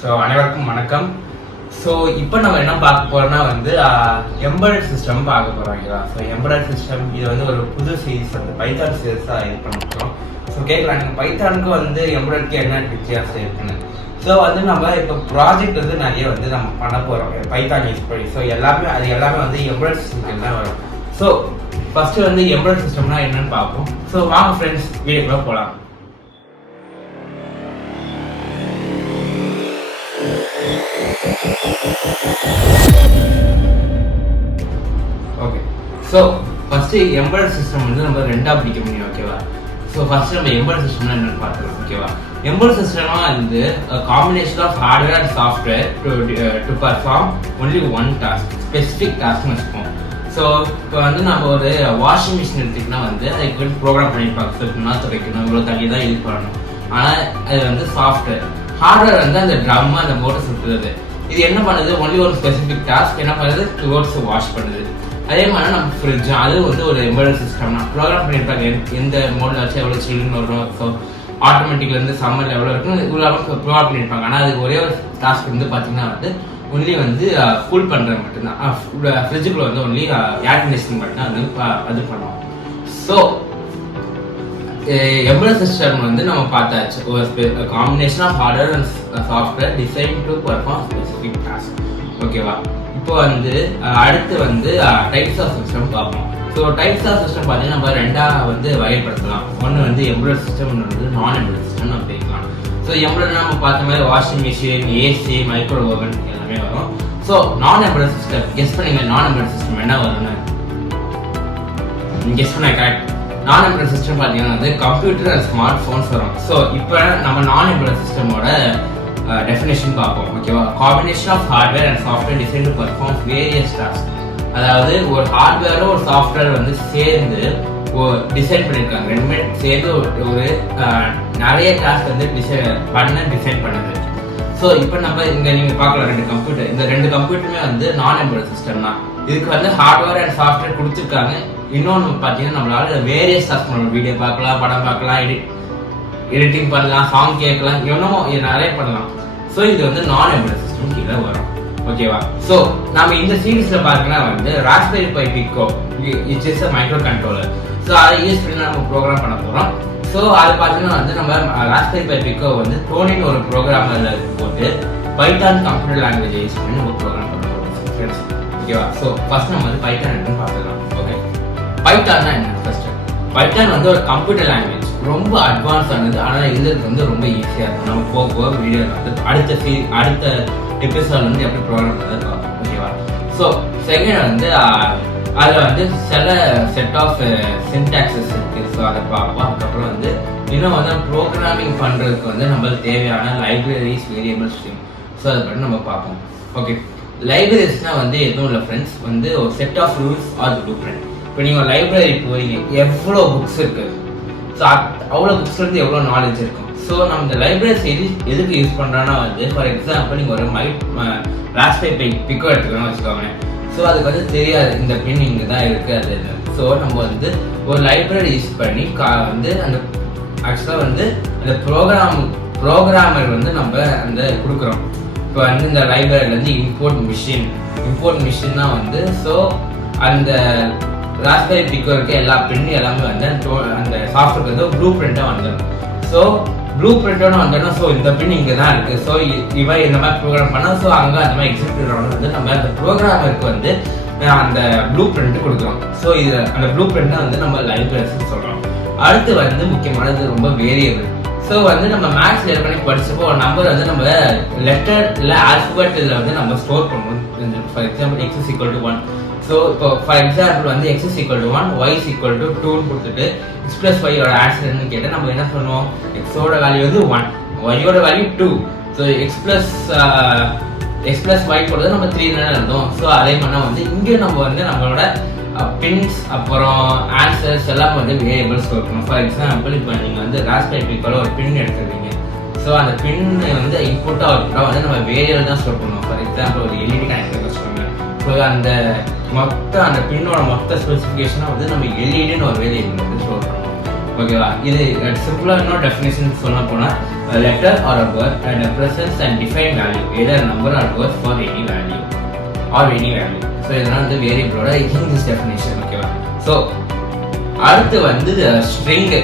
So அனைவருக்கும் வணக்கம். So இப்போ நம்ம என்ன பார்க்க போறோம்னா எம்பெடட் சிஸ்டம் பார்க்க போகிறோம். ஓகேவா? ஸோ எம்பெடட் சிஸ்டம் இது ஒரு புது சீரிஸ் பைத்தான் சீரிஸாக இது பண்ணிக்கிறோம். ஸோ கேட்கலாம் நீங்கள் பைத்தானுக்கு எம்பெடட்க்கு என்ன வித்தியாசம் இருக்குன்னு. ஸோ நம்ம இப்போ ப்ராஜெக்ட் நிறைய நம்ம பண்ண போகிறோம் பைத்தான் யூஸ் பண்ணி. ஸோ அது எல்லாமே எம்பெடட் சிஸ்டம்க்கு தான் வரும். ஸோ ஃபஸ்ட்டு எம்பெடட் சிஸ்டம்னா என்னன்னு பார்ப்போம். ஸோ வாங்க ஃப்ரெண்ட்ஸ் வீடியோக்குள்ள போகலாம். Okay, so first embedded system நம்ம ரெண்டாக பிடிக்க முடியும். ஓகேவா? ஸோ ஃபஸ்ட்டு நம்ம எம்பெடட் சிஸ்டம்னா என்னென்னு பார்த்துக்கலாம். ஓகேவா? எம்பெடட் சிஸ்டம்னா combination of hardware and software to perform only one task, specific டாஸ்க்னு வச்சுப்போம். ஸோ இப்போ நம்ம ஒரு வாஷிங் மிஷின் எடுத்துக்கிட்டா அதுக்கு ப்ரோக்ராம் பண்ணியிருப்பாங்க. ஸோ துவைக்கணும், இவ்வளோ தண்ணி தான் யூஸ் பண்ணணும். ஆனால் அது சாஃப்ட்வேர். ஹார்ட்வேர் அந்த ட்ரம், அந்த மோட்டர் சுற்றுறது. இது என்ன பண்ணுது? ஒன்லி ஒரு ஸ்பெசிஃபிக் டாஸ்க் என்ன பண்ணுது? க்ளோத்ஸ் வாஷ் பண்ணுது. அதே மாதிரி நம்ம ஃப்ரிட்ஜ், அது ஒரு எம்பெடட் சிஸ்டம் தான். ப்ரோக்ராம் பண்ணியிருப்பாங்க எந்த மோடில் வச்சு எவ்வளோ சில்லுன்னு வரும், ஸோ ஆட்டோமேட்டிக்லேருந்து சம்மரில் எவ்வளோ இருக்கும் இவ்வளோ ப்ரோக்ராம் பண்ணியிருப்பாங்க. ஆனால் அதுக்கு ஒரே ஒரு டாஸ்க் பார்த்தீங்கன்னா ஒன்லி கூல் பண்ணுறது மட்டும்தான். ஃப்ரிட்ஜுக்குள்ள ஒன்லி ஏர் கண்டிஷனிங் மட்டும்தான் அது பண்ணுவோம். ஸோ எம்பெடட் சிஸ்டம் நம்ம பார்த்தாச்சு. ஒரு combination of hardware and software design to perform specific task. ஓகேவா? இப்போ அடுத்து டைப்ஸ் ஆஃப் சிஸ்டம் பார்ப்போம். ஸோ டைப்ஸ் ஆஃப் சிஸ்டம் பார்த்தீங்கன்னா நம்ம ரெண்டாக வகைப்படுத்தலாம். ஒன்று எம்பெடட் சிஸ்டம், இன்னொன்று நான் எம்பெடட் சிஸ்டம் நம்ம பிரிக்கலாம். ஸோ எம்பெடட் நம்ம பார்த்த மாதிரி washing machine, AC, micro oven எல்லாமே வரும். ஸோ நான் எம்பெடட் சிஸ்டம் கெஸ் பண்ணீங்க. நான் எம்பெடட் சிஸ்டம் என்ன வரும்னு கெஸ் பண்ண கரெக்ட். நான் எம்பெடட் சிஸ்டம் பார்த்தீங்கன்னா கம்ப்யூட்டர் அண்ட் ஸ்மார்ட் ஃபோன்ஸ் வரும். ஸோ இப்போ நம்ம நான் எம்பெடட் சிஸ்டமோட டெஃபினேஷன் பார்ப்போம். ஓகேவா? Combination of hardware and software design to perform various task. அதாவது ஒரு ஹார்ட்வேரும் ஒரு சாஃப்ட்வேர் சேர்ந்து டிசைன் பண்ணியிருக்காங்க. ரெண்டுமே சேர்ந்து ஒரு நிறைய டாஸ்க் டிசைன் பண்ணுது. ஸோ இப்போ நம்ம இங்கே நீங்கள் பார்க்கலாம் ரெண்டு கம்ப்யூட்டர். இந்த ரெண்டு கம்ப்யூட்டருமே நான் எம்பெடட் சிஸ்டம் தான். இதுக்கு ஹார்ட்வேர் அண்ட் சாஃப்ட்வேர் கொடுத்துருக்காங்க. இன்னொன்று பார்த்தீங்கன்னா நம்மளால வேரியஸ் டாஸ்க் பண்ணலாம். வீடியோ பார்க்கலாம், படம் பார்க்கலாம், எடிட்டிங் பண்ணலாம், சாங் கேட்கலாம், இன்னமும் நிறைய பண்ணலாம். ஸோ இது நான் எம்பெடட் சிஸ்டம் கீழே வரும். ஓகேவா? ஸோ நம்ம இந்த சீரீஸ்ல பார்த்தீங்கன்னா raspberry pi pico it's is micro controller. So அதை யூஸ் பண்ணி நம்ம ப்ரோக்ராம் பண்ண போகிறோம். ஸோ அது பார்த்தீங்கன்னா நம்ம ராஸ்பெரி பை பிக்கோ டோனின்னு ஒரு ப்ரோக்ராமரில் போட்டு பைத்தான் கம்ப்யூட்டர் லாங்குவேஜ் யூஸ் பண்ணி நம்ம ப்ரோக்ராம் பண்ண போகிறோம். ஓகேவா? ஸோ ஃபர்ஸ்ட் நம்ம பைத்தான் என்னன்னு பார்த்துக்கலாம். ஓகே, பைத்தான்னா என்ன? ஃபர்ஸ்ட் பைத்தான் ஒரு கம்ப்யூட்டர் லாங்குவேஜ், ரொம்ப அட்வான்ஸ் ஆனது. ஆனால் இதுக்கு ரொம்ப ஈஸியாக இருக்கும். நம்ம போக வீடியோ அடுத்த எபிசோட் எப்படி ப்ரோக்ராம் பண்ணதை பார்ப்போம். ஓகேவா? ஸோ செகண்ட் அதில் சில செட் ஆஃப் சின்டாக்சஸ் இருக்குது. ஸோ அதை பார்ப்போம். அதுக்கப்புறம் இன்னும் ப்ரோக்ராமிங் பண்ணுறதுக்கு நம்மளுக்கு தேவையான லைப்ரரிஸ், வேரியபிள்ஸ், ஸோ அதை பற்றி நம்ம பார்ப்போம். ஓகே, லைப்ரரிஸ்னால் எதுவும் இல்லை ஃப்ரெண்ட்ஸ், ஒரு set of rules or blue print. இப்போ நீங்கள் லைப்ரரி போறீங்க, எவ்வளோ புக்ஸ் இருக்குது. ஸோ அவ்வளோ புக்ஸ்லேருந்து எவ்வளோ நாலேஜ் இருக்கும். ஸோ நம்ம இந்த லைப்ரரிஸ் எதுக்கு யூஸ் பண்ணுறோன்னா ஃபார் எக்ஸாம்பிள் நீங்கள் ஒரு ராஸ்பெரி பிக்கோ எடுத்துக்கணும்னு வச்சுக்கோங்க. ஸோ அதுக்கு தெரியாது இந்த பின் இங்கே தான் இருக்குது அது. ஸோ நம்ம ஒரு லைப்ரரி யூஸ் பண்ணி அந்த ஆக்சுவலாக அந்த ப்ரோக்ராமர் நம்ம கொடுக்குறோம். இப்போ இந்த லைப்ரரியிலேருந்து இம்போர்ட் மிஷின் தான் ஸோ அந்த ராஸ்பெரி பிக்கோ இருக்க எல்லா பின்னு எல்லாமே அந்த சாஃப்ட்வேருக்கு ப்ளூ பிரிண்டாக வந்துடும். ஸோ ப்ளூ பிரிண்டோன்னு வந்தோன்னா ஸோ இந்த பின் இங்கே தான் இருக்குது. ஸோ இவன் இந்த மாதிரி ப்ரோக்ராம் பண்ணால் ஸோ அங்கே அந்த மாதிரி எக்ஸிக்யூட் நம்ம அந்த ப்ரோக்ராமருக்கு அந்த ப்ளூ பிரிண்ட் கொடுக்குறோம். ஸோ இது அந்த ப்ளூ பிரிண்ட்டை நம்ம லைப்ரரிஸ்ன்னு சொல்கிறோம். அடுத்து முக்கியமானது ரொம்ப வேரியபிள். ஸோ நம்ம மேக்ஸ் ஏற்கனவே படிச்சப்போ ஒரு நம்பர் நம்ம லெட்டர் இல்லை ஆல்ஃபபெட் இதில் நம்ம ஸ்டோர் பண்ணுவோம். For example x is equal to 1. So இப்போ for example x is equal to 1, y is equal to 2ன்னு கொடுத்துட்டு x plus y யோட ஆன்சர் என்னன்னு கேட்டால் நம்ம என்ன பண்ணுவோம்? xோட வேல்யூ 1, y-யோட value 2. So x plus y போடுறது நம்ம 3 எழுதும். ஸோ அதே மாதிரி இங்கே நம்ம நம்மளோட பின்ஸ் அப்புறம் ஆன்சர்ஸ் எல்லாம் வேரியபிள்ஸ் ஸ்டோர் பண்ணணும். ஃபார் எக்ஸாம்பிள் இப்போ நீங்கள் ராஸ்பெரி பிக்கோல ஒரு பின் எடுத்துருக்கீங்க. ஸோ அந்த பின் இன்புட்டாக அவுட்புட்டாக நம்ம வேரியபிள் தான் ஸ்டோர் பண்ணுவோம். ஃபார் எக்ஸாம்பிள் ஒரு எல்இடி கனெக்டர் வச்சுக்கோங்க. ஸோ அந்த பின்னோட மொத்த ஸ்பெசிஃபிகேஷனாக நம்ம எல்இடின்னு ஒரு வேரியபிள் ஸ்டோர் பண்ணுவோம். ஓகேவா. இது சிம்பிளாக இன்னொரு டெஃபினேஷன் சொல்ல போனால் letter or a word and represents and define value either number or word for any value or any value. So இதெல்லாம் வந்து வேரியபிளோட இங்கிலீஷ் டெஃபினேஷன். ஓகேவா. ஸோ அடுத்து வந்து ஸ்ட்ரிங்கு.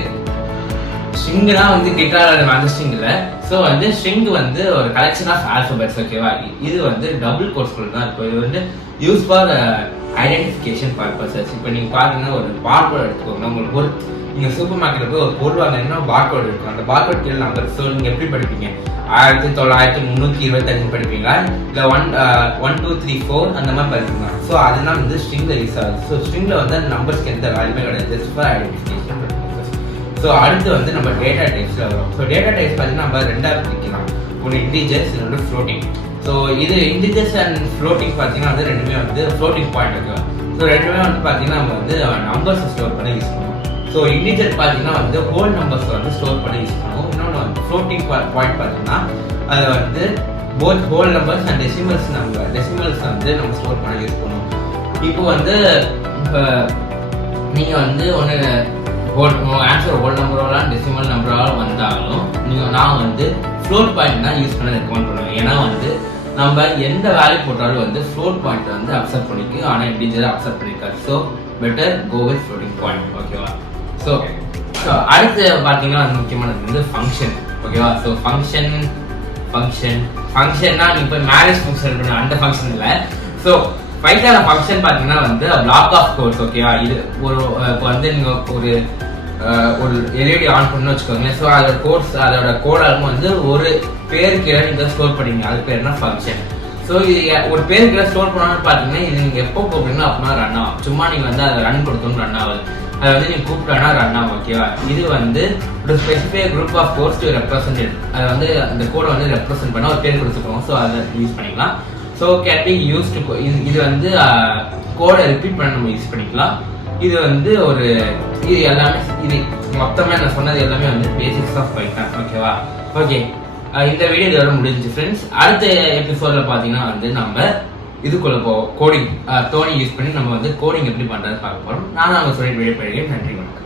ஸ்ட்ரிங்குனா வந்து கிட்டார் அந்த ஸ்ட்ரிங் இல்லை. ஸோ வந்து ஸ்ட்ரிங் வந்து ஒரு கலெக்ஷன் ஆஃப் ஆல்பபெட்ஸ். ஓகேவா. இது வந்து டபுள் கோட்ஸ்குள்ள தான் இருக்கும். இது வந்து யூஸ் ஃபார் ஐடென்டிஃபிகேஷன் பர்பஸஸ். இப்போ நீங்கள் பார்த்தீங்கன்னா ஒரு பார்கோட் எடுத்துக்கோங்க. உங்களுக்கு ஒரு நீங்கள் சூப்பர் மார்க்கெட்டில் போய் ஒரு பொருள் வாங்கினீங்கன்னா பார்கோட் இருக்கும். அந்த பார்கோட் கீழே நம்பர். ஸோ நீங்கள் எப்படி படிப்பீங்க? 1925 படிப்பீங்களா, இல்லை 1 2 3 4 அந்த மாதிரி படிப்பீங்க. ஸோ அதெல்லாம் வந்து ஸ்ட்ரிங்கில் யூஸ் ஆகுது. ஸோ ஸ்ட்ரிங்கில் வந்து அந்த நம்பர்ஸ்க்கு எந்த வேல்யூமே கிடையாது, just for identification purposes. So அடுத்து வந்து நம்ம டேட்டா டைப்ஸில் வரும். ஸோ டேட்டா டைப்ஸ் பார்த்தீங்கன்னா நம்ம ரெண்டாக பிரிக்கலாம். ஒன்று இன்டிஜர்ஸ், இன்னொன்று ஃப்ளோட்டிங். ஸோ இது இன்டிஜர்ஸ் அண்ட் ஃப்ளோட்டிங் பார்த்தீங்கன்னா வந்து ரெண்டுமே வந்து ஃப்ளோட்டிங் பாயிண்ட் இருக்கு. ஸோ ரெண்டுமே வந்து பார்த்தீங்கன்னா நம்ம வந்து நம்பர்ஸ் ஸ்டோர் பண்ணி யூஸ் பண்ணுவோம். ஸோ இன்டிஜர் பார்த்தீங்கன்னா வந்து ஹோல் நம்பர்ஸ் வந்து ஸ்டோர் பண்ணி யூஸ் பண்ணுவோம். இன்னொன்று வந்து ஃப்ளோட்டிங் பாயிண்ட் பார்த்தீங்கன்னா அதை வந்து both whole numbers and decimals வந்து நம்ம ஸ்டோர் பண்ணி யூஸ் பண்ணுவோம். இப்போ வந்து நீங்கள் வந்து ஒன்று ஆன்சர் ஹோல் நம்பரால் டெசிமல் நம்பரால் வந்தாலும் நான் வந்து ஃப்ளோட் பாயிண்ட் தான் யூஸ் பண்ண ரெக்கமெண்ட் பண்ணுவேன். ஏன்னா வந்து நம்ம எந்த வேல்யூ போட்டாலும் வந்து ஃப்ளோட் பாயிண்ட் வந்து அக்செப்ட் பண்ணிக்கும், ஆனால் இன்டிஜரை அக்செப்ட் பண்ணிக்காது. So better go with floating point. ஓகேவா. ஸோ அடுத்து பார்த்தீங்கன்னா அது முக்கியமானது வந்து ஃபங்க்ஷன். ஓகேவா. ஸோ ஃபங்க்ஷன்னா நீங்கள் இப்போ மேரேஜ் ஃபங்க்ஷன் பண்ண அந்த ஃபங்க்ஷன் இல்லை. ஸோ பைத்தான்ல ஃபங்க்ஷன் பார்த்தீங்கன்னா வந்து பிளாக் ஆஃப் கோட்ஸ். ஓகேவா. இது இப்போ வந்து நீங்கள் ஒரு எல்இடி ஆன் பண்ணணும்னு வச்சுக்கோங்களேன். ஸோ அதோட கோடாலும் வந்து ஒரு பேருக்கு நீங்கள் ஸ்டோர் பண்ணிங்க, அது பேர் என்ன ஃபங்க்ஷன். ஸோ இது ஒரு பேருக்கு ஸ்டோர் பண்ணணும்னு பார்த்தீங்கன்னா இது நீங்கள் எப்போ கூப்பிடுங்களோ அப்படின்னா ரன் ஆகும். சும்மா நீங்கள் வந்து அதை ரன் கொடுத்தோன்னு ரன் ஆகுது, அதை வந்து நீங்கள் கூப்பிட்டோன்னா ரன் ஆகும். ஓகேவா. இது வந்து ஒரு specific group of codes to represent. அதை வந்து அந்த கோடை வந்து ரெப்ரசென்ட் பண்ண ஒரு பேர் கொடுத்துருக்கோம். ஸோ அதை யூஸ் பண்ணிக்கலாம். So can be use to இது வந்து கோடை ரிப்பீட் பண்ண நம்ம யூஸ் பண்ணிக்கலாம். இது வந்து இது எல்லாமே இது மொத்தமே நான் சொன்னது எல்லாமே வந்து பேசிக்ஸ் ஆஃப் பைத்தான். ஓகேவா. ஓகே, இந்த வீடியோ இதோட முடிஞ்சு ஃப்ரெண்ட்ஸ். அடுத்த எபிசோடில் பார்த்தீங்கன்னா வந்து நம்ம இதுக்குள்ள கோடிங் யூஸ் பண்ணி நம்ம வந்து கோடிங் எப்படி பண்ணுறது பார்க்க போகிறோம். நான் அவங்க சொல்லி வீடியோ படிக்கிறேன். நன்றி வணக்கம்.